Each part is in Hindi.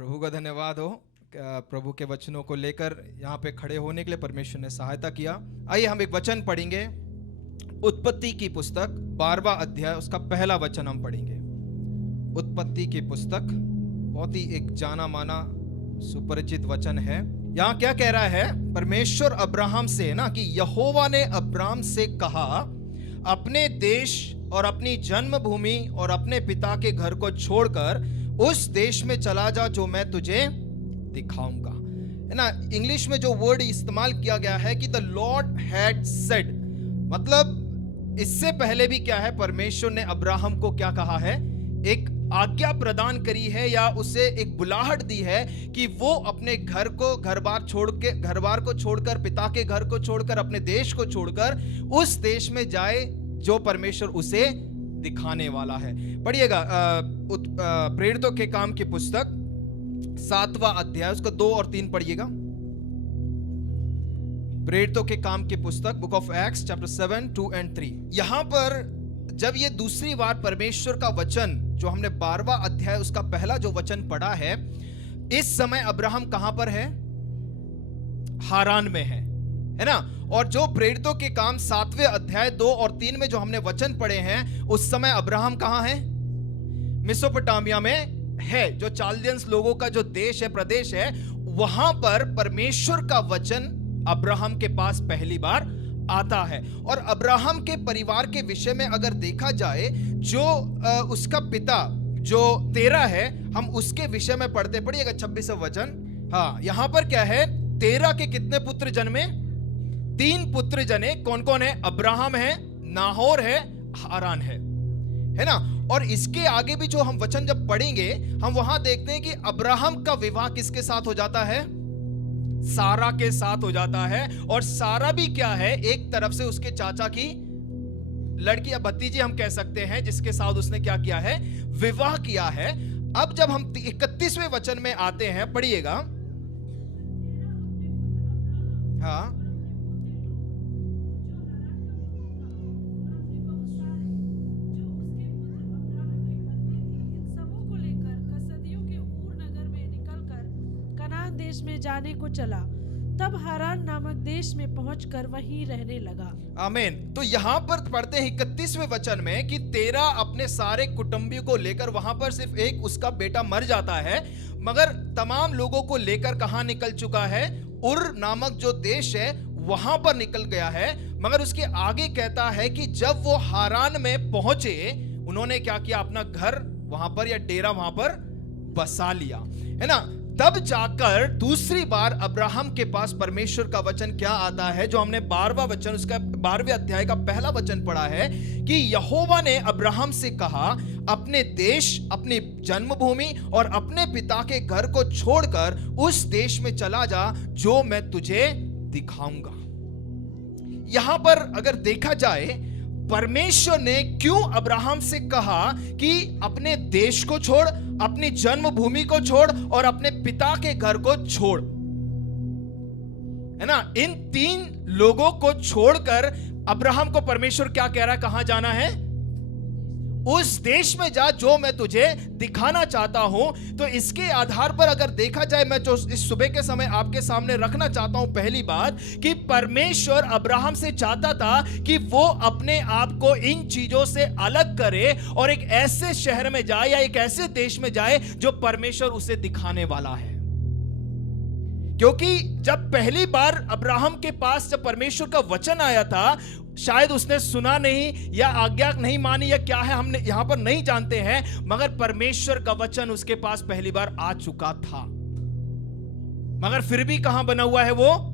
प्रभु का धन्यवाद हो। प्रभु के वचनों को लेकर यहाँ पे खड़े होने के लिए परमेश्वर ने सहायता किया। आइए हम एक वचन पढ़ेंगे, उत्पत्ति की पुस्तक 12वां अध्याय, उसका पहला वचन हम पढ़ेंगे। उत्पत्ति की पुस्तक बहुत ही एक जाना माना सुपरिचित वचन है। यहाँ क्या कह रहा है परमेश्वर अब्राहम से ना, कि यहोवा ने अब्राहम से कहा, अपने देश और अपनी जन्मभूमि और अपने पिता के घर को छोड़कर उस देश में चला जा जो मैं तुझे दिखाऊंगा। है ना, इंग्लिश में जो वर्ड इस्तेमाल किया गया है कि द लॉर्ड हैड सेड, मतलब इससे पहले भी क्या है, परमेश्वर ने अब्राहम को क्या कहा है, एक आज्ञा प्रदान करी है या उसे एक बुलाहट दी है कि वो अपने घर बार को छोड़कर, पिता के घर को छोड़कर, अपने देश को छोड़कर उस देश में जाए जो परमेश्वर उसे दिखाने वाला है। पढ़िएगा प्रेरितों के काम की पुस्तक 7वां अध्याय, उसका 2 और 3 पढ़िएगा। प्रेरितों के काम की पुस्तक book of acts chapter 7, 2 and 3। यहां पर जब ये दूसरी बार परमेश्वर का वचन, जो हमने 12वां अध्याय उसका पहला जो वचन पढ़ा है, इस समय अब्राहम कहां पर है? हारान में है ना। और जो प्रेरितों के काम 7वें अध्याय 2 और 3 में जो हमने वचन पढ़े हैं, उस समय अब्राहम कहां है? मेसोपोटामिया में है, जो चाल्दियंस लोगों का जो देश है, प्रदेश है, वहां पर परमेश्वर का वचन अब्राहम के पास पहली बार आता है। और अब्राहम के परिवार के विषय में अगर देखा जाए, जो उसका पिता जो तेरह है, हम उसके विषय में पढ़ते। पढ़िएगा 26वां वचन। हाँ, यहां पर क्या है, तेरह के कितने पुत्र जन्मे? 3 पुत्र जने। कौन कौन है? अब्राहम है, नाहोर है, हारान है ना। और इसके आगे भी जो हम वचन जब पढ़ेंगे, हम वहां देखते हैं कि अब्राहम का विवाह किसके साथ हो जाता है? सारा के साथ हो जाता है। और सारा भी क्या है, एक तरफ से उसके चाचा की लड़की या भतीजी हम कह सकते हैं, जिसके साथ उसने क्या किया है? विवाह किया है। अब जब हम 31वें वचन में आते हैं, पढ़िएगा। हाँ, देश में जाने को चला, तब हारान नामक देश में पहुंचकर वहीं रहने लगा। आमीन। तो यहां पर पढ़ते हैं 31वें वचन में कि तेरा अपने सारे कुटुंबियों को लेकर, वहां पर सिर्फ एक उसका बेटा मर जाता है, मगर तमाम लोगों को लेकर कहां निकल चुका है? उर नामक जो देश है वहां पर निकल गया है। मगर उसके आगे कहता है कि जब वो हारान में पहुंचे, उन्होंने क्या किया? अपना घर वहां पर या डेरा वहां पर बसा लिया, है ना। तब जाकर दूसरी बार अब्राहम के पास परमेश्वर का वचन क्या आता है, जो हमने 12वां वचन, उसका 12वें अध्याय का पहला वचन पढ़ा है, कि यहोवा ने अब्राहम से कहा, अपने देश, अपनी जन्मभूमि और अपने पिता के घर को छोड़कर उस देश में चला जा जो मैं तुझे दिखाऊंगा। यहां पर अगर देखा जाए, परमेश्वर ने क्यों अब्राहम से कहा कि अपने देश को छोड़, अपनी जन्मभूमि को छोड़ और अपने पिता के घर को छोड़, है ना। इन 3 लोगों को छोड़कर अब्राहम को परमेश्वर क्या कह रहा है? कहां जाना है? उस देश में जा जो मैं तुझे दिखाना चाहता हूं। तो इसके आधार पर अगर देखा जाए, मैं जो इस सुबह के समय आपके सामने रखना चाहता हूं, पहली बात कि परमेश्वर अब्राहम से चाहता था कि वो अपने आप को इन चीजों से अलग करे और एक ऐसे शहर में जाए या एक ऐसे देश में जाए जो परमेश्वर उसे दिखाने वाला है। क्योंकि जब पहली बार अब्राहम के पास जब परमेश्वर का वचन आया था, शायद उसने सुना नहीं या आज्ञा नहीं मानी या क्या है, हमने यहां पर नहीं जानते हैं, मगर परमेश्वर का वचन उसके पास पहली बार आ चुका था। मगर फिर भी कहां बना हुआ है? वो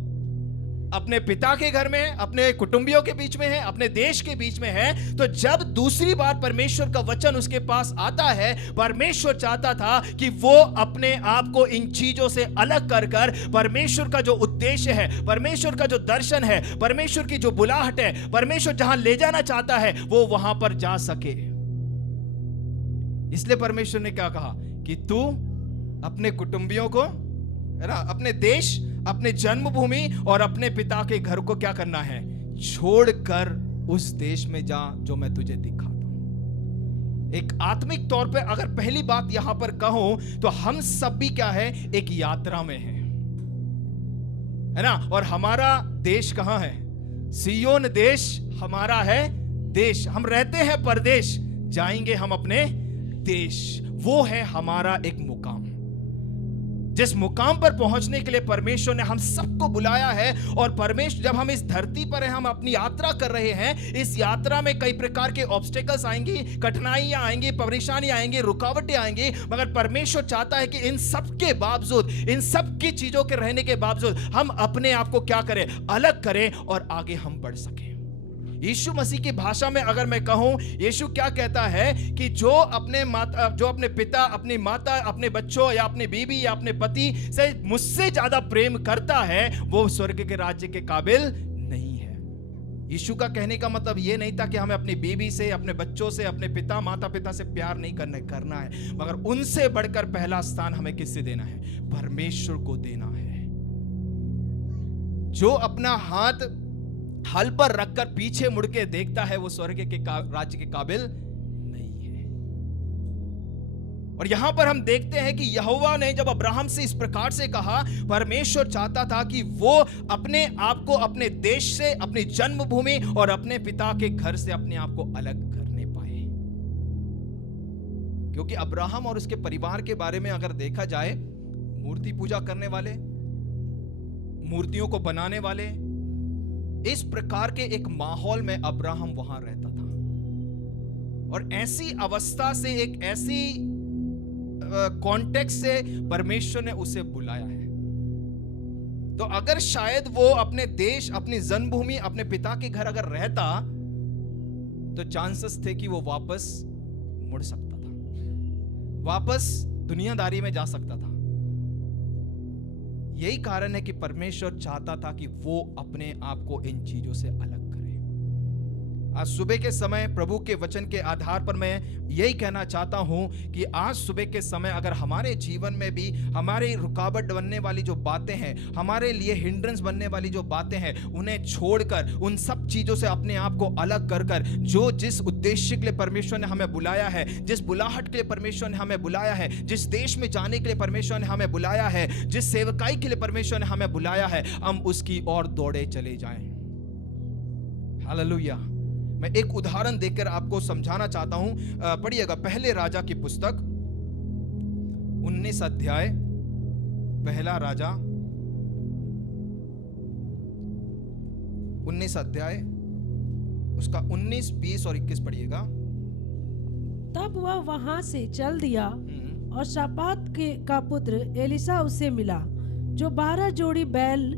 अपने पिता के घर में, अपने कुटुंबियों के बीच में है, अपने देश के बीच में है। तो जब दूसरी बार परमेश्वर का वचन उसके पास आता है, परमेश्वर चाहता था कि वो अपने आप को इन चीजों से अलग कर परमेश्वर का जो उद्देश्य है, परमेश्वर का जो दर्शन है, परमेश्वर की जो बुलाहट है, परमेश्वर जहां ले जाना चाहता है, वो वहां पर जा सके। इसलिए परमेश्वर ने क्या कहा कि तू अपने कुटुंबियों को, है ना, अपने देश, अपने जन्मभूमि और अपने पिता के घर को क्या करना है? छोड़कर उस देश में जा जो मैं तुझे दिखाता हूं। एक आत्मिक तौर पे अगर पहली बात यहां पर कहूं तो हम सब भी क्या है, एक यात्रा में है ना। और हमारा देश कहां है? सियोन देश हमारा है देश। हम रहते हैं परदेश, जाएंगे हम अपने देश। वो है हमारा एक मुकाम। जिस मुकाम पर पहुंचने के लिए परमेश्वर ने हम सबको बुलाया है। और परमेश्वर, जब हम इस धरती पर हैं, हम अपनी यात्रा कर रहे हैं, इस यात्रा में कई प्रकार के ऑब्स्टेकल्स आएंगी, कठिनाइयां आएंगी, परेशानी आएंगी, रुकावटें आएंगी, मगर परमेश्वर चाहता है कि इन सब के बावजूद, इन सब की चीजों के रहने के बावजूद हम अपने आप को क्या करें, अलग करें और आगे हम बढ़ सकें। यीशु मसीह की भाषा में अगर मैं कहूं, यीशु क्या कहता है कि जो अपने पिता, अपनी माता, अपने बच्चों या अपनी बीवी या अपने पति से मुझसे ज्यादा प्रेम करता है, वो स्वर्ग के राज्य के काबिल नहीं है। यीशु का कहने का मतलब ये नहीं था कि हमें अपनी बीवी से, अपने बच्चों से, अपने पिता माता पिता से प्यार नहीं करना है, मगर उनसे बढ़कर पहला स्थान हमें किससे देना है? परमेश्वर को देना है। जो अपना हाथ हल पर रखकर पीछे मुड़ के देखता है, वो स्वर्ग के राज्य के काबिल नहीं है। और यहां पर हम देखते हैं कि यहोवा ने जब अब्राहम से इस प्रकार से कहा, परमेश्वर चाहता था कि वो अपने आप को अपने देश से, अपनी जन्मभूमि और अपने पिता के घर से अपने आप को अलग करने पाए। क्योंकि अब्राहम और उसके परिवार के बारे में अगर देखा जाए, मूर्ति पूजा करने वाले, मूर्तियों को बनाने वाले, इस प्रकार के एक माहौल में अब्राहम वहां रहता था। और ऐसी अवस्था से, एक ऐसी कॉन्टेक्स्ट से परमेश्वर ने उसे बुलाया है। तो अगर शायद वो अपने देश, अपनी जन्मभूमि, अपने पिता के घर अगर रहता, तो चांसेस थे कि वो वापस मुड़ सकता था, वापस दुनियादारी में जा सकता था। यही कारण है कि परमेश्वर चाहता था कि वो अपने आप को इन चीजों से अलग करे। आज सुबह के समय प्रभु के वचन के आधार पर मैं यही कहना चाहता हूं कि आज सुबह के समय अगर हमारे जीवन में भी हमारे रुकावट बनने वाली जो बातें हैं, हमारे लिए हिंड्रेंस बनने वाली जो बातें हैं, उन्हें छोड़कर, उन सब चीजों से अपने आप को अलग कर जो जिस उद्देश्य के लिए परमेश्वर ने हमें बुलाया है, जिस बुलाहट के लिए परमेश्वर ने हमें बुलाया है, जिस देश में जाने के लिए परमेश्वर ने हमें बुलाया है, जिस सेवकाई के लिए परमेश्वर ने हमें बुलाया है, हम उसकी ओर दौड़े चले जाएं। हालेलुया। मैं एक उदाहरण देकर आपको समझाना चाहता हूं। पढ़िएगा पहले राजा की पुस्तक 19 अध्याय, पहला राजा 19 अध्याय उसका 19, 20 और 21 पढ़िएगा। तब वह वहां से चल दिया और शापात का पुत्र एलिशा उससे मिला, जो 12 जोड़ी बैल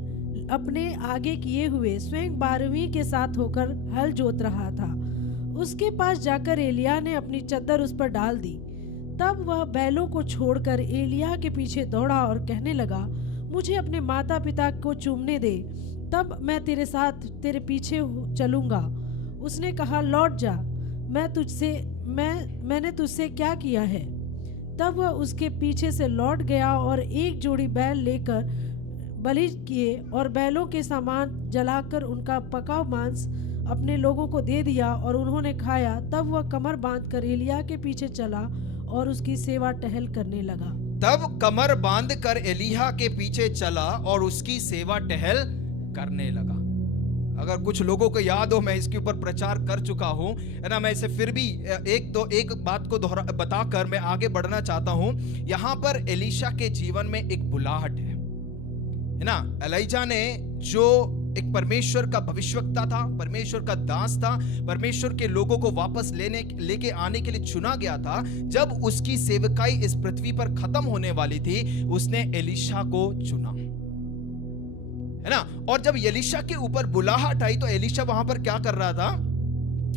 अपने आगे किए हुए स्वयं 12वीं के साथ होकर हल जोत रहा था। उसके पास जाकर एलिया ने अपनी चद्दर उस पर डाल दी। तब वह बैलों को छोड़कर एलिया के पीछे दौड़ा और कहने लगा, मुझे अपने माता पिता को चूमने दे, तब मैं तेरे साथ तेरे पीछे चलूंगा। उसने कहा, लौट जा, मैंने तुझसे क्या किया है? तब वह उसके पीछे से लौट गया और एक जोड़ी बैल लेकर बलि किए और बैलों के सामान जलाकर उनका पका मांस अपने लोगों को दे दिया और उन्होंने खाया। तब वह कमर बांधकर एलिया के पीछे चला और उसकी सेवा टहल करने लगा। तब कमर बांधकर एलिया के पीछे चला और उसकी सेवा टहल करने लगा। अगर कुछ लोगों को याद हो, मैं इसके ऊपर प्रचार कर चुका हूं, है ना। मैं इसे फिर भी एक बात को बताकर मैं आगे बढ़ना चाहता हूं। यहां पर एलीशा के जीवन में एक बुलाहट है ना। एलीशा ने, जो एक परमेश्वर का भविष्यवक्ता था, परमेश्वर का दास था, परमेश्वर के लोगों को वापस लेके आने के लिए चुना गया था। जब उसकी सेवकाई इस पृथ्वी पर खत्म होने वाली थी, उसने एलीशा को चुना, है ना। और जब एलीशा के ऊपर बुलाहट आई तो एलीशा वहां पर क्या कर रहा था?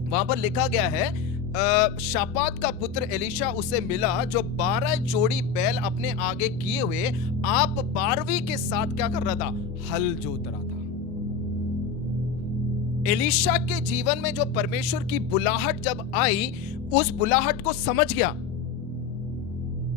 वहां पर लिखा गया है, शापात का पुत्र एलीशा उसे मिला, जो 12 जोड़ी बैल अपने आगे किए हुए आप 12वीं के साथ क्या कर रहा था? हल जोत रहा था। एलीशा के जीवन में जो परमेश्वर की बुलाहट जब आई, उस बुलाहट को समझ गया,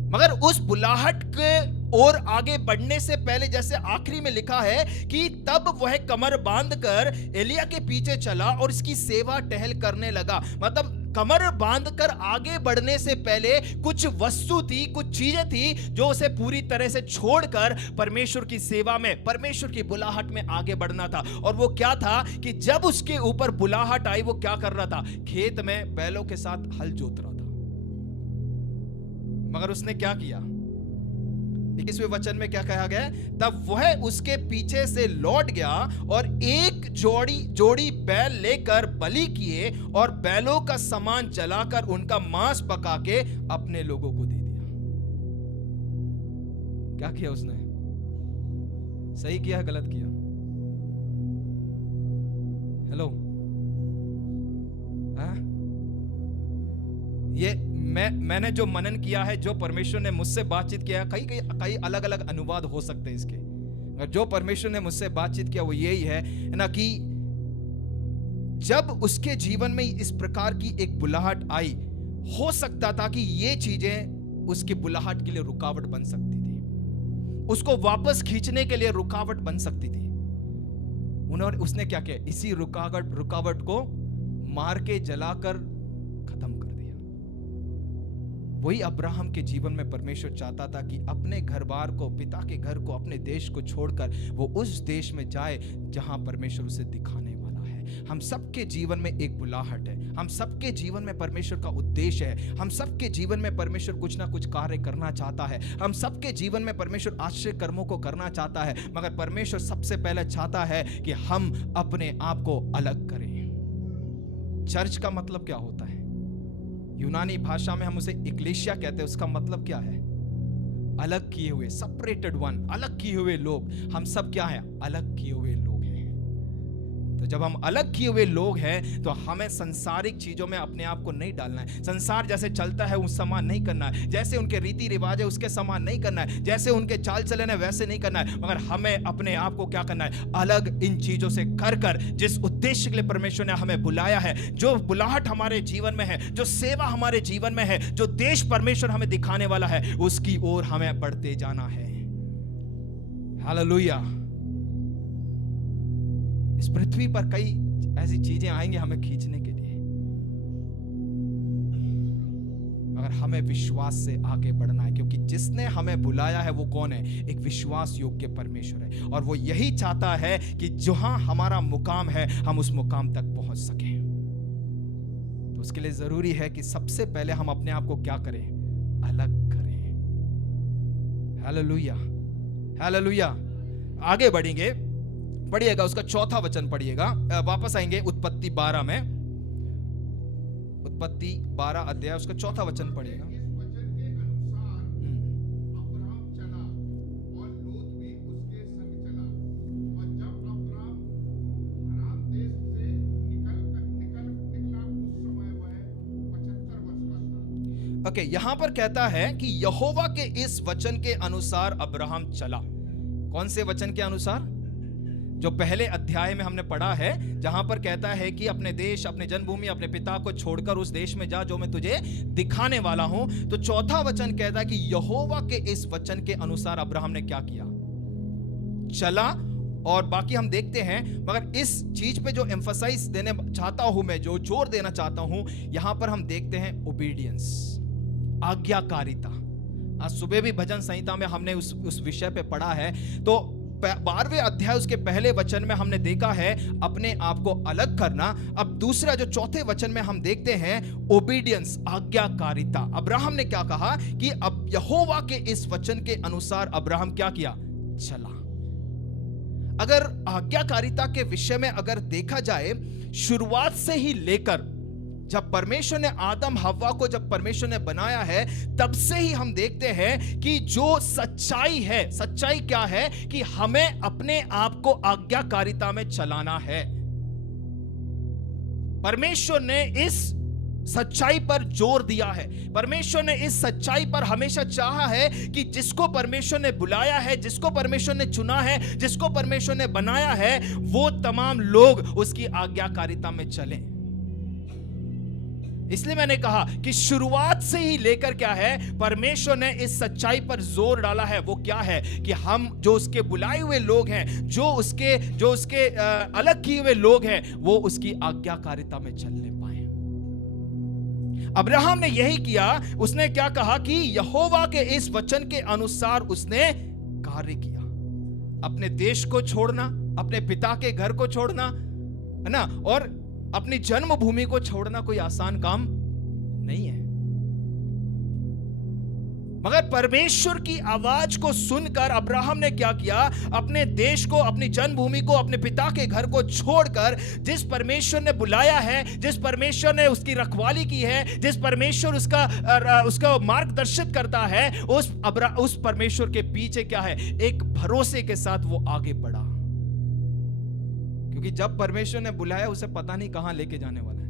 मगर उस बुलाहट के और आगे बढ़ने से पहले, जैसे आखिरी में लिखा है कि तब वह कमर बांधकर एलिया के पीछे चला और इसकी सेवा टहल करने लगा। मतलब कमर बांधकर आगे बढ़ने से पहले कुछ वस्तु थी, कुछ चीजें थी जो उसे पूरी तरह से छोड़कर परमेश्वर की सेवा में, परमेश्वर की बुलाहट में आगे बढ़ना था। और वो क्या था कि जब उसके ऊपर बुलाहट आई, वो क्या कर रहा था? खेत में बैलों के साथ हल जोत रहा था। मगर उसने क्या किया? 21वें वचन में क्या कहा गया? तब वह उसके पीछे से लौट गया और एक जोड़ी बैल लेकर बलि किए और बैलों का सामान जलाकर उनका मांस पका के अपने लोगों को दे दिया। क्या किया उसने? सही किया, गलत किया? हेलो, ये मैंने जो मनन किया है, जो परमेश्वर ने मुझसे बातचीत किया है, कई अलग अलग अनुवाद हो सकते हैं इसके। और जो परमेश्वर ने मुझसे बातचीत किया वो यही है ना कि जब उसके जीवन में इस प्रकार की एक बुलाहट आई, हो सकता था कि ये चीजें उसकी बुलाहट के लिए रुकावट बन सकती थी, उसको वापस खींचने के लिए रुकावट बन सकती थी। उसने क्या किया? इसी रुकावट को मार के जलाकर खत्म कर दिया। वही अब्राहम के जीवन में परमेश्वर चाहता था कि अपने घर बार को, पिता के घर को, अपने देश को छोड़कर वो उस देश में जाए जहां परमेश्वर उसे दिखाने वाला है। हम सबके जीवन में एक बुलाहट है, हम सबके जीवन में परमेश्वर का उद्देश्य है, हम सबके जीवन में परमेश्वर कुछ ना कुछ कार्य करना चाहता है, हम सबके जीवन में परमेश्वर आश्चर्य कर्मों को करना चाहता है। मगर परमेश्वर सबसे पहले चाहता है कि हम अपने आप को अलग करें। चर्च का मतलब क्या होता है? यूनानी भाषा में हम उसे इक्लेशिया कहते हैं। उसका मतलब क्या है? अलग किए हुए, सेपरेटेड वन, अलग किए हुए लोग। हम सब क्या हैं? अलग किए हुए लोग हैं। तो जब हम अलग किए हुए लोग हैं तो हमें संसारिक चीजों में अपने आप को नहीं डालना है। संसार जैसे चलता है उस समान नहीं करना है, जैसे उनके रीति रिवाज है उसके समान नहीं करना है, जैसे उनके चाल चलन है वैसे नहीं करना है। मगर हमें अपने आप को क्या करना है? अलग इन चीजों से कर जिस उद्देश्य के लिए परमेश्वर ने हमें बुलाया है, जो बुलाहट हमारे जीवन में है, जो सेवा हमारे जीवन में है, जो देश परमेश्वर हमें दिखाने वाला है, उसकी ओर हमें बढ़ते जाना है। हालेलुया। इस पृथ्वी पर कई ऐसी चीजें आएंगी हमें खींचने के लिए, मगर हमें विश्वास से आगे बढ़ना है, क्योंकि जिसने हमें बुलाया है वो कौन है? एक विश्वास योग्य परमेश्वर है। और वो यही चाहता है कि जहां हमारा मुकाम है हम उस मुकाम तक पहुंच सकें। तो उसके लिए जरूरी है कि सबसे पहले हम अपने आप को क्या करें? अलग करें। Hallelujah, hallelujah. आगे बढ़ेंगे, पढ़िएगा उसका 4था वचन पढ़िएगा। वापस आएंगे उत्पत्ति 12 में, उत्पत्ति 12 अध्याय उसका 4था वचन पढ़िएगा। ओके, यहां पर कहता है कि यहोवा के इस वचन के अनुसार अब्राहम चला। कौन से वचन के अनुसार? जो पहले अध्याय में हमने पढ़ा है, जहां पर कहता है कि अपने देश, अपने जन्मभूमि, अपने पिता को छोड़कर उस देश में जा जो मैं तुझे दिखाने वाला हूं। तो 4था वचन कहता है कि यहोवा के इस वचन के अनुसार अब्राहम ने क्या किया? चला। और बाकी हम देखते हैं, मगर इस चीज पे जो एम्फसाइज देने चाहता हूं मैं, जो जोर देना चाहता हूं, यहां पर हम देखते हैं ओबीडियंस, आज्ञाकारिता। आज सुबह भी भजन संहिता में हमने उस विषय पे पढ़ा है। तो 12वें अध्याय उसके पहले वचन में हमने देखा है अपने आप को अलग करना। अब दूसरा जो 4थे वचन में हम देखते हैं ओबीडियंस, आज्ञाकारिता। अब्राहम ने क्या कहा कि अब यहोवा के इस वचन के अनुसार अब्राहम क्या किया? चला। अगर आज्ञाकारिता के विषय में अगर देखा जाए, शुरुआत से ही लेकर जब परमेश्वर ने आदम हव्वा को जब परमेश्वर ने बनाया है, तब से ही हम देखते हैं कि जो सच्चाई है, सच्चाई क्या है कि हमें अपने आप को आज्ञाकारिता में चलाना है। परमेश्वर ने इस सच्चाई पर जोर दिया है। परमेश्वर ने इस सच्चाई पर हमेशा चाहा है कि जिसको परमेश्वर ने बुलाया है, जिसको परमेश्वर ने चुना है, जिसको परमेश्वर ने बनाया है, वो तमाम लोग उसकी आज्ञाकारिता में चलें। इसलिए मैंने कहा कि शुरुआत से ही लेकर क्या है, परमेश्वर ने इस सच्चाई पर जोर डाला है। वो क्या है कि हम जो उसके बुलाए हुए लोग हैं, जो उसके अलग किए हुए लोग हैं, वो उसकी आज्ञाकारिता में चलने पाए। अब्राहम ने यही किया। उसने क्या कहा कि यहोवा के इस वचन के अनुसार उसने कार्य किया। अपने देश को छोड़ना, अपने पिता के घर को छोड़ना, है ना, और अपनी जन्मभूमि को छोड़ना कोई आसान काम नहीं है। मगर परमेश्वर की आवाज को सुनकर अब्राहम ने क्या किया? अपने देश को, अपनी जन्मभूमि को, अपने पिता के घर को छोड़कर, जिस परमेश्वर ने बुलाया है, जिस परमेश्वर ने उसकी रखवाली की है, जिस परमेश्वर उसका मार्गदर्शित करता है, उस परमेश्वर के पीछे क्या है? एक भरोसे के साथ वो आगे बढ़ा। क्योंकि जब परमेश्वर ने बुलाया, उसे पता नहीं कहां लेके जाने वाला है।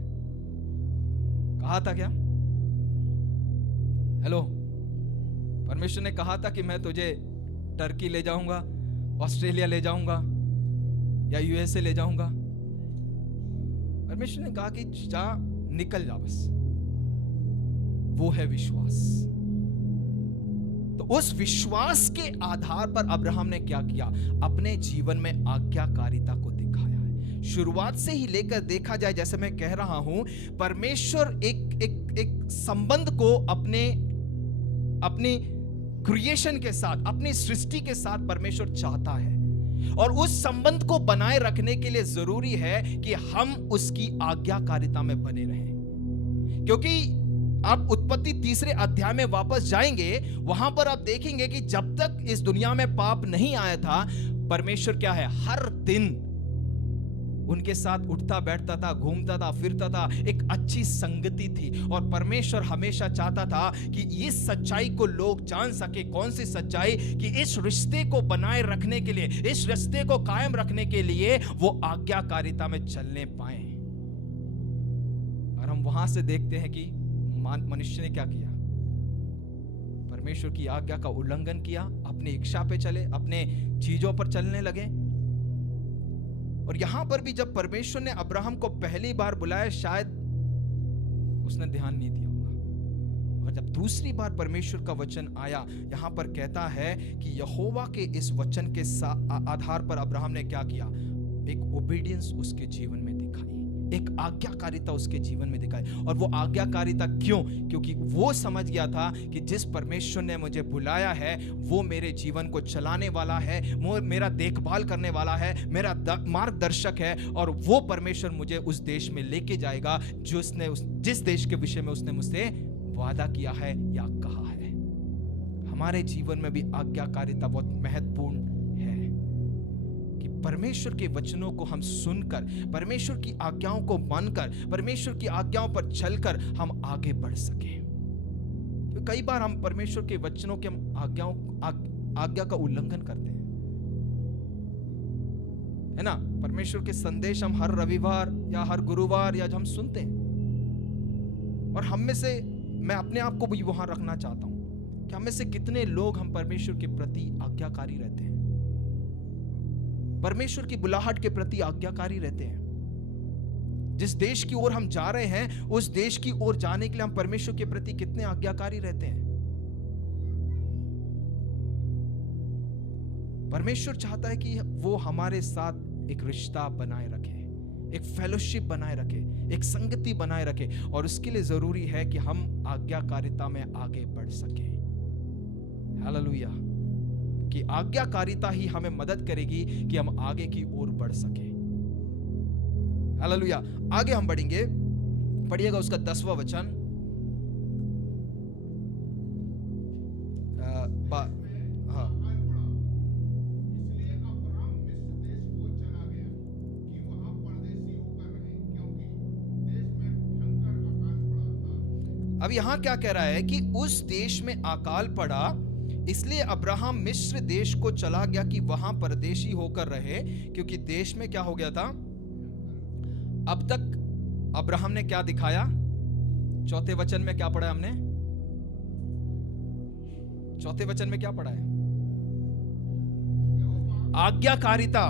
कहा था क्या? हेलो, परमेश्वर ने कहा था कि मैं तुझे टर्की ले जाऊंगा, ऑस्ट्रेलिया ले जाऊंगा या यूएसए ले जाऊंगा। परमेश्वर ने कहा कि जा, निकल जा बस। वो है विश्वास। तो उस विश्वास के आधार पर अब्राहम ने क्या किया? अपने जीवन में आज्ञाकारिता को दिखाया है। शुरुआत से ही लेकर देखा जाए, जैसे मैं कह रहा हूं, परमेश्वर एक संबंध को अपनी क्रिएशन के साथ, अपनी सृष्टि के साथ परमेश्वर चाहता है। और उस संबंध को बनाए रखने के लिए जरूरी है कि हम उसकी आज्ञाकारिता में बने रहें। क्योंकि आप उत्पत्ति 3 अध्याय में वापस जाएंगे, वहां पर आप देखेंगे कि जब तक इस दुनिया में पाप नहीं आया था, परमेश्वर क्या है? हर दिन उनके साथ उठता बैठता था, घूमता था, फिरता था। एक अच्छी संगति थी। और परमेश्वर हमेशा चाहता था कि इस सच्चाई को लोग जान सके। कौन सी सच्चाई? कि इस रिश्ते को बनाए रखने के लिए, इस रिश्ते को कायम रखने के लिए वो आज्ञाकारिता में चलने पाए। और हम वहां से देखते हैं कि मनुष्य ने क्या किया? परमेश्वर की आज्ञा का उल्लंघन किया, अपनी इच्छा पे चले, अपने चीजों पर चलने लगे। और यहां पर भी जब परमेश्वर ने अब्राहम को पहली बार बुलाया, शायद उसने ध्यान नहीं दिया होगा। और जब दूसरी बार परमेश्वर का वचन आया, यहां पर कहता है कि यहोवा के इस वचन के आधार पर अब्राहम ने क्या किया? एक ओबीडियंस उसके जीवन में दिखाई, एक आज्ञाकारिता उसके जीवन में दिखाई। और वो आज्ञाकारिता क्यों? क्योंकि वो समझ गया था कि जिस परमेश्वर ने मुझे बुलाया है, वो मेरे जीवन को चलाने वाला है, वो मेरा देखभाल करने वाला है, मेरा मार्गदर्शक है। और वो परमेश्वर मुझे उस देश में लेके जाएगा जिस देश के विषय में उसने मुझसे वादा किया है या कहा है। हमारे जीवन में भी आज्ञाकारिता बहुत महत्वपूर्ण है कि परमेश्वर के वचनों को हम सुनकर, परमेश्वर की आज्ञाओं को मानकर, परमेश्वर की आज्ञाओं पर चलकर हम आगे बढ़ सके। कई बार हम परमेश्वर के वचनों के आज्ञा का उल्लंघन करते हैं, है ना। परमेश्वर के संदेश हम हर रविवार या हर गुरुवार या हम सुनते हैं। और हम में से, मैं अपने आप को भी वहां रखना चाहता हूं कि हम में से कितने लोग हम परमेश्वर के प्रति आज्ञाकारी रहते हैं, परमेश्वर की बुलाहट के प्रति आज्ञाकारी रहते हैं। जिस देश की ओर हम जा रहे हैं, उस देश की ओर जाने के लिए हम परमेश्वर के प्रति कितने आज्ञाकारी रहते हैं। परमेश्वर चाहता है कि वो हमारे साथ एक रिश्ता बनाए रखे, एक फेलोशिप बनाए रखे, एक संगति बनाए रखे। और उसके लिए जरूरी है कि हम आज्ञाकारिता में आगे बढ़ सके। हालेलुया। कि आज्ञाकारिता ही हमें मदद करेगी कि हम आगे की ओर बढ़ सके। हालेलुया। आगे हम बढ़ेंगे, पढ़िएगा उसका 10वां वचन। हाँ, अब यहां क्या कह रहा है कि उस देश में अकाल पड़ा, इसलिए अब्राहम मिस्र देश को चला गया कि वहां परदेशी होकर रहे, क्योंकि देश में क्या हो गया था। अब तक अब्राहम ने क्या दिखाया? चौथे वचन में क्या पढ़ा है हमने? चौथे वचन में क्या पढ़ा है? आज्ञाकारिता।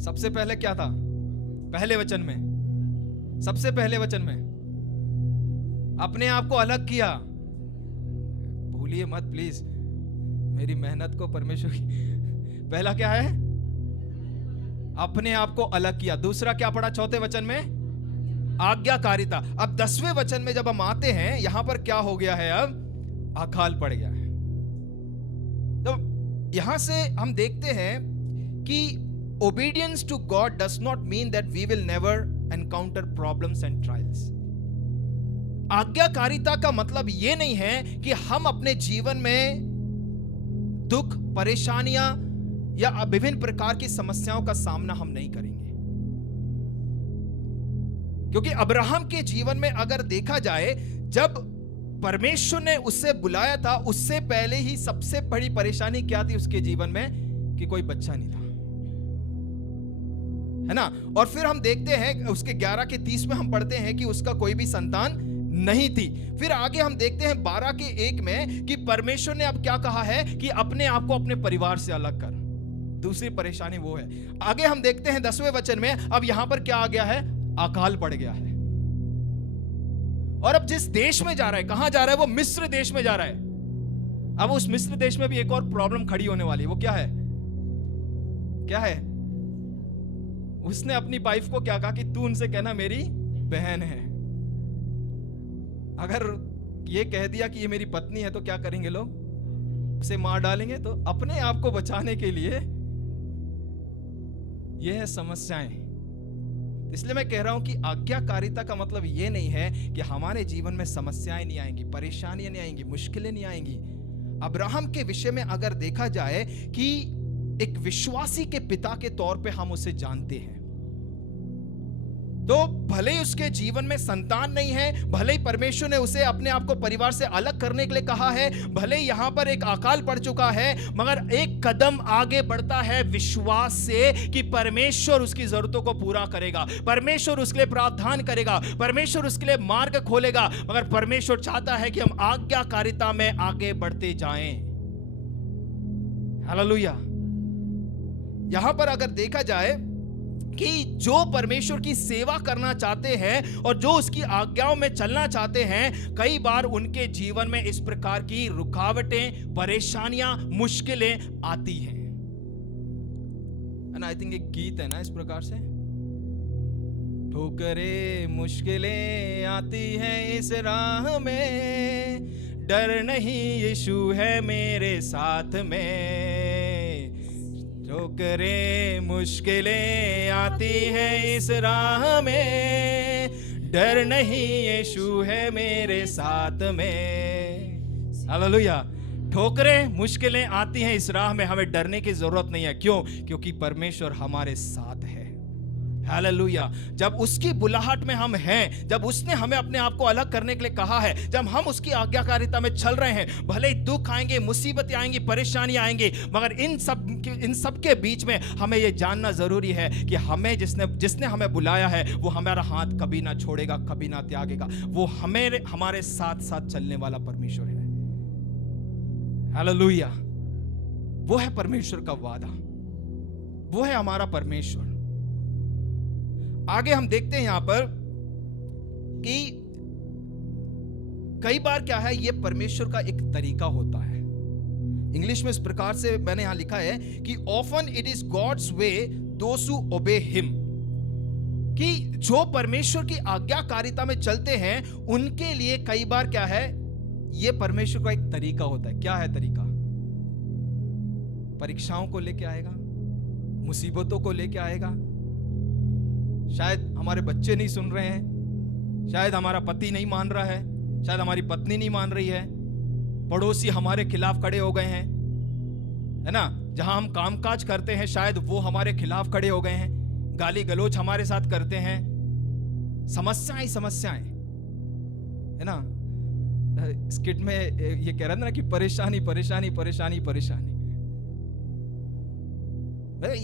सबसे पहले क्या था? पहले वचन में, सबसे पहले वचन में अपने आप को अलग किया। भूलिए मत प्लीज मेरी मेहनत को परमेश्वर की। पहला क्या है? अपने आप को अलग किया। दूसरा क्या पढ़ा चौथे वचन में? आज्ञाकारिता। अब 10वें वचन में जब हम आते हैं, यहां पर क्या हो गया है? अब अकाल पड़ गया है। तो यहां से हम देखते हैं कि obedience to God does not mean that we will never encounter problems and trials. आज्ञाकारिता का मतलब यह नहीं है कि हम अपने जीवन में दुख, परेशानियां या विभिन्न प्रकार की समस्याओं का सामना हम नहीं करेंगे। क्योंकि अब्राहम के जीवन में अगर देखा जाए, जब परमेश्वर ने उससे बुलाया था, उससे पहले ही सबसे बड़ी परेशानी क्या थी उसके जीवन में? कि कोई बच्चा नहीं था, है ना। और फिर हम देखते हैं उसके 11 के 30 में हम पढ़ते हैं कि उसका कोई भी संतान नहीं थी। फिर आगे हम देखते हैं 12 के 1 में कि परमेश्वर ने अब क्या कहा है कि अपने आप को अपने परिवार से अलग कर। दूसरी परेशानी वो है। आगे हम देखते हैं 10वें वचन में, अब यहां पर क्या आ गया है? अकाल पड़ गया है। और अब जिस देश में जा रहा है, कहां जा रहा है? वो मिस्र देश में जा रहा है। अब उस मिस्र देश में भी एक और प्रॉब्लम खड़ी होने वाली है। वो क्या है? क्या है? उसने अपनी वाइफ को क्या कहा कि तू उनसे कहना मेरी बहन है। अगर ये कह दिया कि ये मेरी पत्नी है तो क्या करेंगे लोग? उसे मार डालेंगे। तो अपने आप को बचाने के लिए ये है समस्याएं। इसलिए मैं कह रहा हूं कि आज्ञाकारिता का मतलब ये नहीं है कि हमारे जीवन में समस्याएं नहीं आएंगी, परेशानियां नहीं आएंगी, मुश्किलें नहीं आएंगी। अब्राहम के विषय में अगर देखा जाए कि एक विश्वासी के पिता के तौर पे हम उसे जानते हैं, तो भले ही उसके जीवन में संतान नहीं है, भले ही परमेश्वर ने उसे अपने आप को परिवार से अलग करने के लिए कहा है, भले ही यहां पर एक अकाल पड़ चुका है, मगर एक कदम आगे बढ़ता है विश्वास से कि परमेश्वर उसकी जरूरतों को पूरा करेगा, परमेश्वर उसके लिए प्रावधान करेगा, परमेश्वर उसके लिए मार्ग खोलेगा। मगर परमेश्वर चाहता है कि हम आज्ञाकारिता में आगे बढ़ते जाएं। हालेलुया। यहां पर अगर देखा जाए कि जो परमेश्वर की सेवा करना चाहते हैं और जो उसकी आज्ञाओं में चलना चाहते हैं, कई बार उनके जीवन में इस प्रकार की रुकावटें, परेशानियां, मुश्किलें आती हैं। आई थिंक एक गीत है ना इस प्रकार से, ठोकरें मुश्किलें आती हैं इस राह में, डर नहीं यीशु है मेरे साथ में। ठोकरें मुश्किलें आती हैं इस राह में, डर नहीं यीशु है मेरे साथ में। हालेलुया। ठोकरें मुश्किलें आती हैं इस राह में, हमें डरने की जरूरत नहीं है। क्यों? क्योंकि परमेश्वर हमारे साथ है। हालेलुया। जब उसकी बुलाहट में हम हैं, जब उसने हमें अपने आप को अलग करने के लिए कहा है, जब हम उसकी आज्ञाकारिता में चल रहे हैं, भले ही दुख आएंगे, मुसीबतें आएंगी, परेशानियां आएंगी, मगर इन सब के बीच में हमें यह जानना जरूरी है कि हमें जिसने हमें बुलाया है वो हमारा हाथ कभी ना छोड़ेगा, कभी ना त्यागेगा। वो हमारे साथ साथ चलने वाला परमेश्वर है। हालेलुया। वो है परमेश्वर का वादा, वो है हमारा परमेश्वर। आगे हम देखते हैं यहां पर कि कई बार क्या है, ये परमेश्वर का एक तरीका होता है। इंग्लिश में इस प्रकार से मैंने यहां लिखा है कि often it is God's way those who obey him, कि जो परमेश्वर की आज्ञाकारिता में चलते हैं उनके लिए कई बार क्या है, ये परमेश्वर का एक तरीका होता है। क्या है तरीका? परीक्षाओं को लेके आएगा, मुसीबतों को लेके आएगा। शायद हमारे बच्चे नहीं सुन रहे हैं, शायद हमारा पति नहीं मान रहा है, शायद हमारी पत्नी नहीं मान रही है, पड़ोसी हमारे खिलाफ खड़े हो गए हैं, है ना। जहां हम कामकाज करते हैं शायद वो हमारे खिलाफ खड़े हो गए हैं, गाली गलौज हमारे साथ करते हैं। समस्याएं समस्याएं, है ना। स्किट में ये कह रहा था ना कि परेशानी परेशानी परेशानी परेशानी।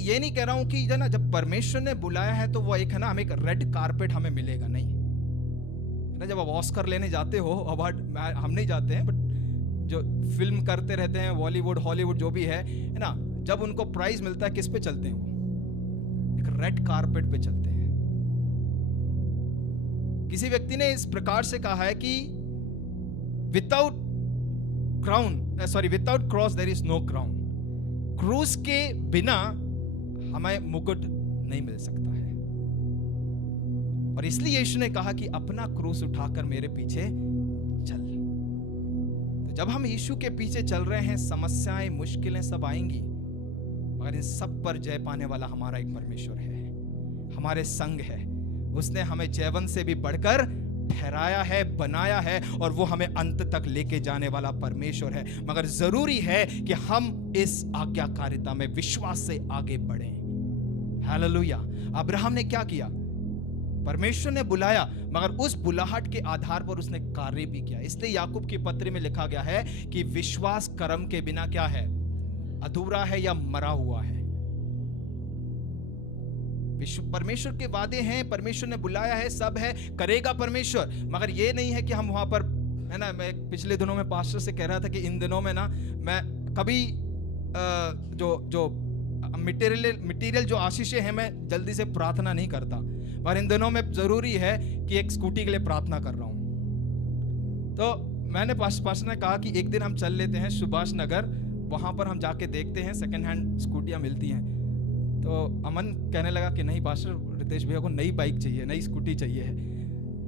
ये नहीं कह रहा हूं कि है ना, जब परमेश्वर ने बुलाया है तो वो एक है ना, हमें एक रेड कारपेट हमें मिलेगा, नहीं है ना। जब आप ऑस्कर लेने जाते हो, अवार्ड, हम नहीं जाते हैं, बट जो फिल्म करते रहते हैं, बॉलीवुड हॉलीवुड जो भी है ना, जब उनको प्राइज मिलता है किस पे चलते हैं? वो एक रेड कारपेट पे चलते हैं। किसी व्यक्ति ने इस प्रकार से कहा है कि without cross there is no crown. क्रूस के बिना हमें मुकुट नहीं मिल सकता है। और इसलिए यीशु ने कहा कि अपना क्रूस उठाकर मेरे पीछे चल। तो जब हम यीशु के पीछे चल रहे हैं, समस्याएं, मुश्किलें सब आएंगी, मगर इन सब पर जय पाने वाला हमारा एक परमेश्वर है, हमारे संग है। उसने हमें जयवंत से भी बढ़कर ठहराया है, बनाया है, और वो हमें अंत तक लेके जाने वाला परमेश्वर है। मगर जरूरी है कि हम इस आज्ञाकारिता में विश्वास से आगे बढ़ें। हालेलुया। अब्राहम ने क्या किया? परमेश्वर ने बुलाया, मगर उस बुलाहट के आधार पर उसने कार्य भी किया। इसलिए याकूब की पत्री में लिखा गया है कि विश्वास कर्म के बिना क्या है? अधूरा है या मरा हुआ है। परमेश्वर के वादे हैं, परमेश्वर ने बुलाया है, सब है, करेगा परमेश्वर। मगर ये नहीं है कि हम वहां पर, है ना, मैं पिछले दिनों में पास्टर से कह रहा था कि इन दिनों में ना मैं कभी जो मटेरियल जो आशीषें हैं, मैं जल्दी से प्रार्थना नहीं करता, पर इन दिनों में जरूरी है कि एक स्कूटी के लिए प्रार्थना कर रहा हूं। तो मैंने पास्टर ने कहा कि एक दिन हम चल लेते हैं सुभाष नगर, वहां पर हम जाके देखते हैं सेकंड हैंड स्कूटियां मिलती हैं। तो अमन कहने लगा कि नहीं पास्टर, रितेश भैया को नई बाइक चाहिए, नई स्कूटी चाहिए है।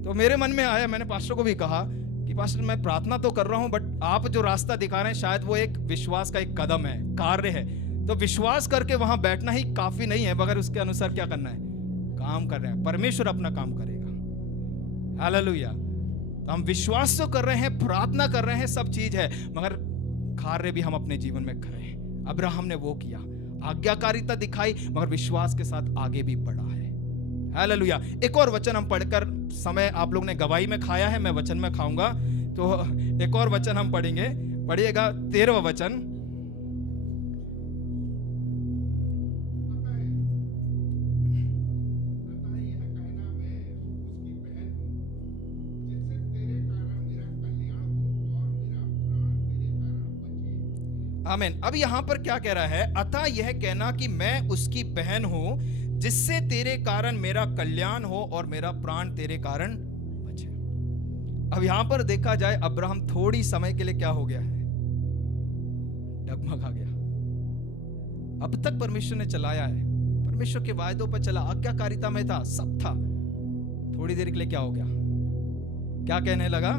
तो मेरे मन में आया, मैंने पास्टर को भी कहा कि पास्टर मैं प्रार्थना तो कर रहा हूं, बट आप जो रास्ता दिखा रहे हैं शायद वो एक विश्वास का एक कदम है, कार्य है। तो विश्वास करके वहां बैठना ही काफी नहीं है, मगर उसके अनुसार क्या करना है? काम कर रहे हैं, परमेश्वर अपना काम करेगा। हालेलुया। तो हम विश्वास तो कर रहे हैं, प्रार्थना कर रहे हैं, सब चीज है, मगर कार्य भी हम अपने जीवन में करें। अब्राहम ने वो किया, आज्ञाकारिता दिखाई, मगर विश्वास के साथ आगे भी बढ़ा है। हालेलुया। एक और वचन हम पढ़कर, समय आप लोग ने गवाही में खाया है, मैं वचन में खाऊंगा, तो एक और वचन हम पढ़ेंगे। पढ़िएगा 13वां वचन। आमीन। अब यहां पर क्या कह रहा है? अतः यह कहना कि मैं उसकी बहन हूं, जिससे तेरे कारण मेरा कल्याण हो और मेरा प्राण तेरे कारण बचे। अब यहां पर देखा जाए, अब्राहम थोड़ी समय के लिए क्या हो गया है? डगमगा गया। अब तक परमेश्वर ने चलाया है, परमेश्वर के वायदों पर चला, आज्ञाकारिता में था, सब था। थोड़ी देर के लिए क्या हो गया? क्या कहने लगा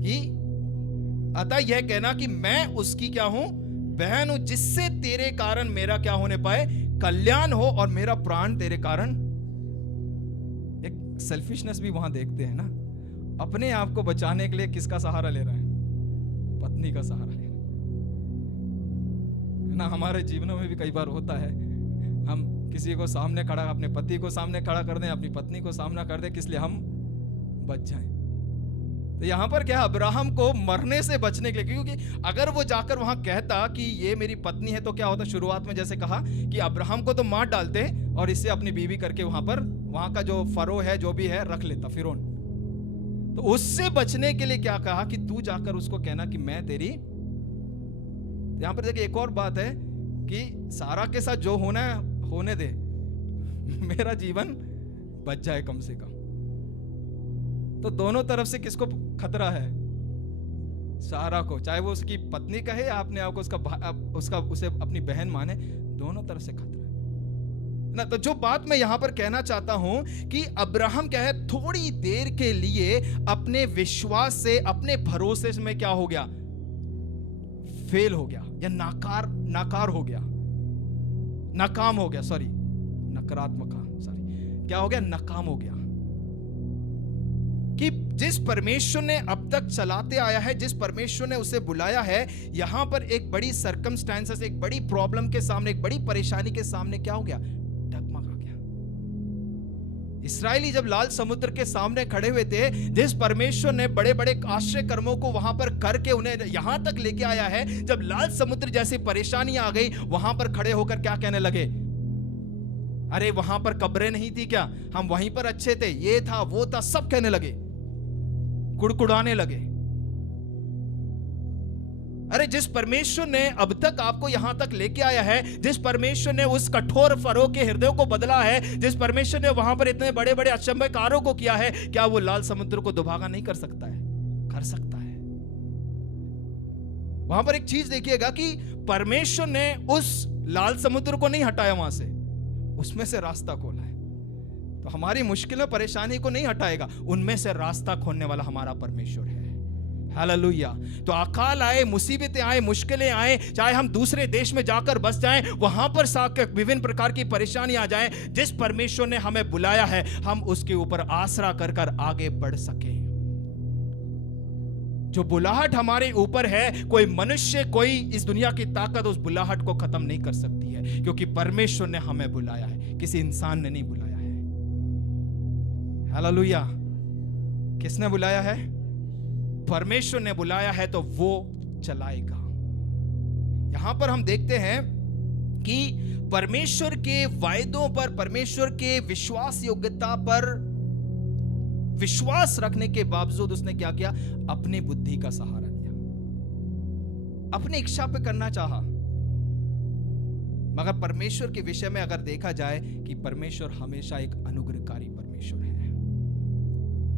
कि अतः यह कहना कि मैं उसकी क्या हूं? बहन हूं, जिससे तेरे कारण मेरा क्या होने पाए? कल्याण हो और मेरा प्राण तेरे कारण। एक सेल्फिशनेस भी वहां देखते हैं ना, अपने आप को बचाने के लिए किसका सहारा ले रहा है? पत्नी का सहारा ले रहा है ना। हमारे जीवनों में भी कई बार होता है, हम किसी को सामने खड़ा, अपने पति को सामने खड़ा कर दें, अपनी पत्नी को सामना कर दें, किस लिए? हम बच जाएं। तो यहां पर क्या, अब्राहम को मरने से बचने के लिए, क्योंकि अगर वो जाकर वहां कहता कि ये मेरी पत्नी है, तो क्या होता? शुरुआत में जैसे कहा कि अब्राहम को तो मार डालते और इससे अपनी बीवी करके वहां का जो फरो है, जो भी है, रख लेता फिरौन। तो उससे बचने के लिए क्या कहा कि तू जाकर उसको कहना कि मैं तेरी। यहां पर देखिए एक और बात है कि सारा के साथ जो होना है होने दे, मेरा जीवन बच जाए कम से कम। तो दोनों तरफ से किसको खतरा है? सारा को, चाहे वो उसकी पत्नी कहे या अपने आप को उसे अपनी बहन माने, दोनों तरफ से खतरा है ना। तो जो बात मैं यहां पर कहना चाहता हूं कि अब्राहम क्या है, थोड़ी देर के लिए अपने विश्वास से, अपने भरोसे में क्या हो गया? फेल हो गया, या नाकार हो गया, नाकाम हो गया, सॉरी, नकारात्मक, सॉरी, क्या हो गया? नाकाम हो गया। कि जिस परमेश्वर ने अब तक चलाते आया है, जिस परमेश्वर ने उसे बुलाया है, यहां पर एक बड़ी सर्कमस्टेंसेस, एक बड़ी प्रॉब्लम के सामने, एक बड़ी परेशानी के सामने क्या हो गया? डगमगा गया। इस्राएली जब लाल समुद्र के सामने खड़े हुए थे, जिस परमेश्वर ने बड़े बड़े आश्चर्य कर्मों को वहां पर करके उन्हें यहां तक लेके आया है, जब लाल समुद्र जैसी परेशानी आ गई, वहां पर खड़े होकर क्या कहने लगे? अरे वहां पर कब्रें नहीं थी क्या? हम वहीं पर अच्छे थे, ये था, वो था, सब कहने लगे, कुड़कुड़ाने लगे। अरे जिस परमेश्वर ने अब तक आपको यहां तक लेके आया है, जिस परमेश्वर ने उस कठोर फरो के हृदय को बदला है, जिस परमेश्वर ने वहां पर इतने बड़े बड़े अचंभे कार्यों को किया है, क्या वो लाल समुद्र को दुभागा नहीं कर सकता है? कर सकता है। वहां पर एक चीज देखिएगा कि परमेश्वर ने उस लाल समुद्र को नहीं हटाया वहां से, उसमें से रास्ता खोला है। तो हमारी मुश्किलों परेशानी को नहीं हटाएगा, उनमें से रास्ता खोलने वाला हमारा परमेश्वर है। हालेलुया। तो अकाल आए, मुसीबतें आए, मुश्किलें आए, चाहे हम दूसरे देश में जाकर बस जाएं, वहां पर साके विभिन्न प्रकार की परेशानी आ जाए, जिस परमेश्वर ने हमें बुलाया है हम उसके ऊपर आसरा कर कर आगे बढ़ सकें। जो बुलाहट हमारे ऊपर है, कोई मनुष्य, कोई इस दुनिया की ताकत उस बुलाहट को खत्म नहीं कर सकती है, क्योंकि परमेश्वर ने हमें बुलाया है, किसी इंसान ने नहीं बुलाया है। हालेलुया। किसने बुलाया है? परमेश्वर ने बुलाया है, तो वो चलाएगा। यहां पर हम देखते हैं कि परमेश्वर के वायदों पर, परमेश्वर के विश्वास योग्यता पर विश्वास रखने के बावजूद उसने क्या किया? अपनी बुद्धि का सहारा लिया, अपनी इच्छा पे करना चाहा। मगर परमेश्वर के विषय में अगर देखा जाए कि परमेश्वर हमेशा एक अनुग्रहकारी परमेश्वर है।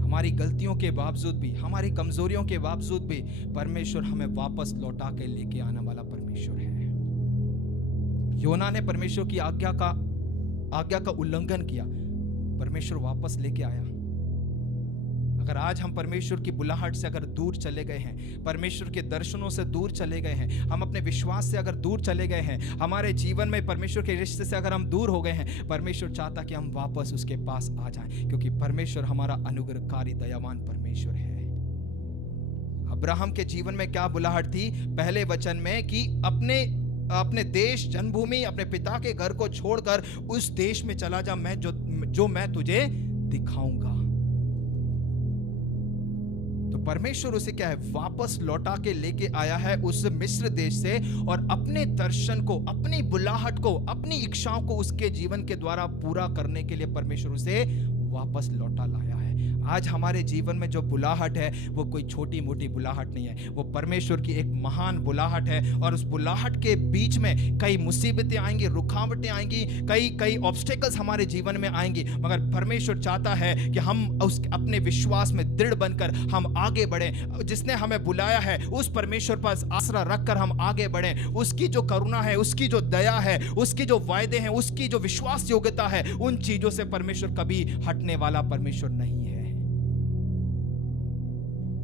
हमारी गलतियों के बावजूद भी, हमारी कमजोरियों के बावजूद भी परमेश्वर हमें वापस लौटा के लेके आने वाला परमेश्वर है। योना ने परमेश्वर की आज्ञा का उल्लंघन किया, परमेश्वर वापस लेके आया। अगर आज हम परमेश्वर की बुलाहट से अगर दूर चले गए हैं, परमेश्वर के दर्शनों से दूर चले गए हैं, हम अपने विश्वास से अगर दूर चले गए हैं, हमारे जीवन में परमेश्वर के रिश्ते से अगर हम दूर हो गए हैं, परमेश्वर चाहता कि हम वापस उसके पास आ जाएं, क्योंकि परमेश्वर हमारा अनुग्रहकारी दयावान परमेश्वर है। अब्राहम के जीवन में क्या बुलाहट थी? पहले वचन में कि अपने देश, जन्मभूमि, अपने पिता के घर को छोड़कर उस देश में चला जा, मैं जो मैं तुझे दिखाऊंगा। तो परमेश्वर उसे क्या है? वापस लौटा के लेके आया है उस मिस्र देश से, और अपने दर्शन को, अपनी बुलाहट को, अपनी इच्छाओं को उसके जीवन के द्वारा पूरा करने के लिए परमेश्वर उसे वापस लौटा लाया है। आज हमारे जीवन में जो बुलाहट है वो कोई छोटी मोटी बुलाहट नहीं है, वो परमेश्वर की एक महान बुलाहट है। और उस बुलाहट के बीच में कई मुसीबतें आएंगी, रुकावटें आएंगी, कई ऑब्स्टेकल्स हमारे जीवन में आएंगी, मगर परमेश्वर चाहता है कि हम अपने विश्वास में दृढ़ बनकर हम आगे बढ़ें। जिसने हमें बुलाया है उस परमेश्वर पर आसरा रखकर हम आगे बढ़ें। उसकी जो करुणा है, उसकी जो दया है, उसकी जो वायदे हैं, उसकी जो विश्वास योग्यता है, उन चीजों से परमेश्वर कभी हटने वाला परमेश्वर नहीं है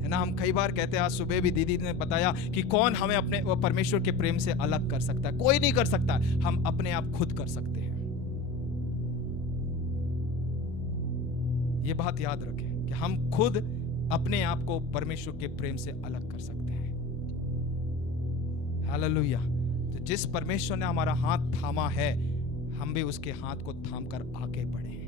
ना। हम कई बार कहते हैं, आज सुबह भी दीदी ने बताया कि कौन हमें अपने परमेश्वर के प्रेम से अलग कर सकता है? कोई नहीं कर सकता, हम अपने आप खुद कर सकते हैं। ये बात याद रखें कि हम खुद अपने आप को परमेश्वर के प्रेम से अलग कर सकते हैं। हालेलुया। तो जिस परमेश्वर ने हमारा हाथ थामा है, हम भी उसके हाथ को थाम कर आगे बढ़े,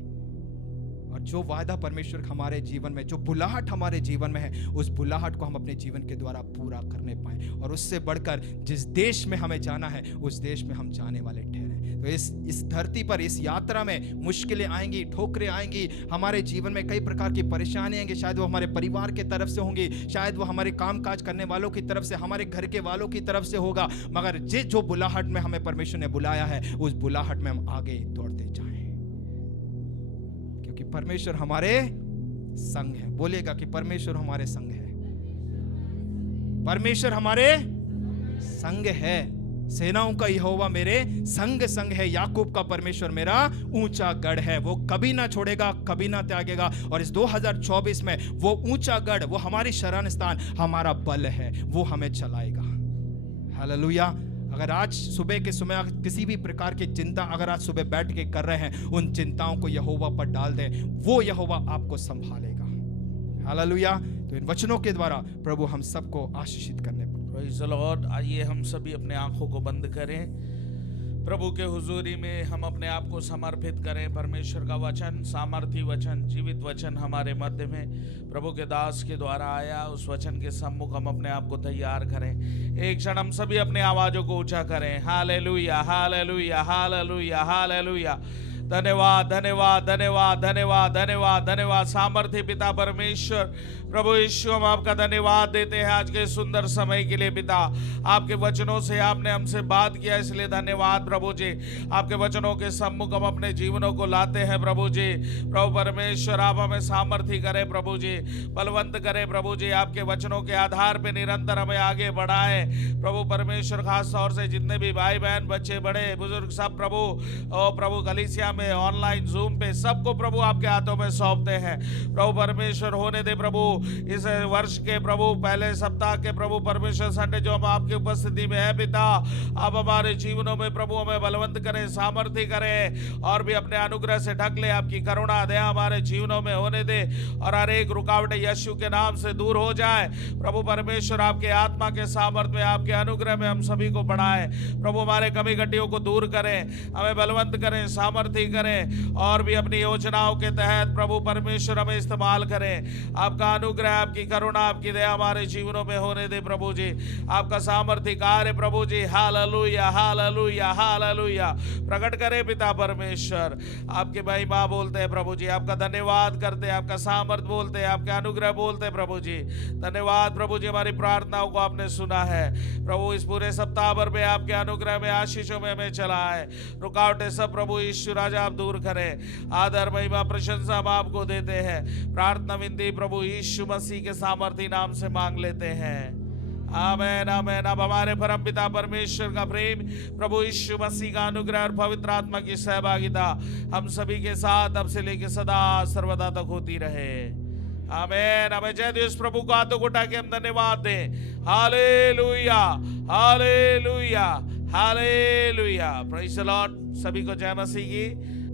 और जो वायदा परमेश्वर हमारे जीवन में, जो बुलाहट हमारे जीवन में है, उस बुलाहट को हम अपने जीवन के द्वारा पूरा करने पाए, और उससे बढ़कर जिस देश में हमें जाना है उस देश में हम जाने वाले ठहरे। तो इस धरती पर, इस यात्रा में मुश्किलें आएंगी, ठोकरें आएंगी, हमारे जीवन में कई प्रकार की परेशानी आएंगी। शायद वो हमारे परिवार के तरफ से होंगी, शायद वो हमारे काम काज करने वालों की तरफ से, हमारे घर के वालों की तरफ से होगा, मगर जो बुलाहट में हमें परमेश्वर ने बुलाया है, उस बुलाहट में हम आगे दौड़ते जाएं, कि परमेश्वर हमारे संग है। बोलिएगा कि परमेश्वर हमारे संग है। परमेश्वर हमारे संग है। सेनाओं का यहोवा मेरे संग है। याकूब का परमेश्वर मेरा ऊंचा गढ़ है, वो कभी ना छोड़ेगा, कभी ना त्यागेगा। और इस 2024 में वो ऊंचा गढ़, वो हमारी शरण स्थान, हमारा बल है, वो हमें चलाएगा। हालेलुया। अगर आज सुबह के समय किसी भी प्रकार की चिंता अगर आज सुबह बैठ के कर रहे हैं, उन चिंताओं को यहोवा पर डाल दें, वो यहोवा आपको संभालेगा। हालेलुया। तो इन वचनों के द्वारा प्रभु हम सबको आशीषित करने पर। Praise the Lord. आइए हम सभी अपने आंखों को बंद करें, प्रभु के हुजूरी में हम अपने आप को समर्पित करें। परमेश्वर का वचन, सामर्थी वचन, जीवित वचन हमारे मध्य में प्रभु के दास के द्वारा आया। उस वचन के सम्मुख हम अपने आप को तैयार करें। एक क्षण हम सभी अपने आवाजों को ऊंचा करें। Hallelujah, hallelujah, hallelujah, hallelujah. धन्यवाद, धन्यवाद, धन्यवाद, धन्यवाद, धन्यवाद, धन्यवाद। सामर्थी पिता परमेश्वर प्रभु यीशु हम आपका धन्यवाद देते हैं आज के सुंदर समय के लिए पिता। आपके वचनों से आपने हमसे बात किया, इसलिए धन्यवाद प्रभु जी। आपके वचनों के सम्मुख हम अपने जीवनों को लाते हैं प्रभु जी। प्रभु परमेश्वर आप हमें सामर्थ्य करें प्रभु जी, बलवंत करें प्रभु जी। आपके वचनों के आधार पे निरंतर हमें आगे बढ़ाएं प्रभु परमेश्वर। खास तौर से जितने भी भाई बहन, बच्चे, बड़े, बुजुर्ग सब प्रभु, ओ प्रभु कलीसिया में, ऑनलाइन, जूम पे, सबको प्रभु आपके हाथों में सौंपते हैं प्रभु परमेश्वर। होने दे प्रभु इस वर्ष के प्रभु पहले सप्ताह के प्रभु परमेश्वर संडे जो हम आपकी उपस्थिति में है पिता, आप हमारे जीवनों में प्रभु हमें बलवंत करें, सामर्थ्य करें और भी अपने अनुग्रह से ढक ले। आपकी करुणा दया हमारे जीवनों में होने दे और हर एक रुकावटें यीशु के नाम से दूर हो जाए प्रभु परमेश्वर। आपके आत्मा के सामर्थ्य में, आपके अनुग्रह में हम सभी को बढ़ाएं प्रभु। हमारे कमी घटियों को दूर करें, हमें बलवंत करें, सामर्थ्य करें और भी अपनी योजनाओं के तहत प्रभु परमेश्वर हमें इस्तेमाल करें। आपका अनुग्रह, आपकी करुणा, आपकी दया हमारे जीवनों में होने दे प्रभु जी। आपका सामर्थ्य कार्य प्रभु जी, हालेलुया हालेलुया हालेलुया प्रकट करे पिता परमेश्वर। आपके महिमा बोलते हैं प्रभु जी, आपका धन्यवाद करते हैं, आपका सामर्थ्य बोलते हैं, आपके अनुग्रह बोलते हैं प्रभु जी। धन्यवाद प्रभु जी, हमारी प्रार्थनाओं को आपने सुना है प्रभु। इस पूरे सप्ताह भर में आपके अनुग्रह में, आशीषों में हमें चला है। रुकावटें सब प्रभु यीशु राजा आप दूर करें। आदर महिमा प्रशंसा हम आपको देते हैं। प्रार्थना विनती प्रभु यीशु मसीह के सामर्थी नाम से मांग लेते हैं, आमेन आमेन। अब हमारे परम पिता परमेश्वर का प्रेम, प्रभु यीशु मसीह का अनुग्रह और पवित्र आत्मा की सहभागिता हम सभी के साथ अब से लेकर सदा सर्वदा तक होती रहे, आमेन। हमें जय दिवस प्रभु को हाथों को उठा के हम धन्यवाद दें। Hallelujah hallelujah hallelujah, praise the Lord. सभी को जय मसीह की।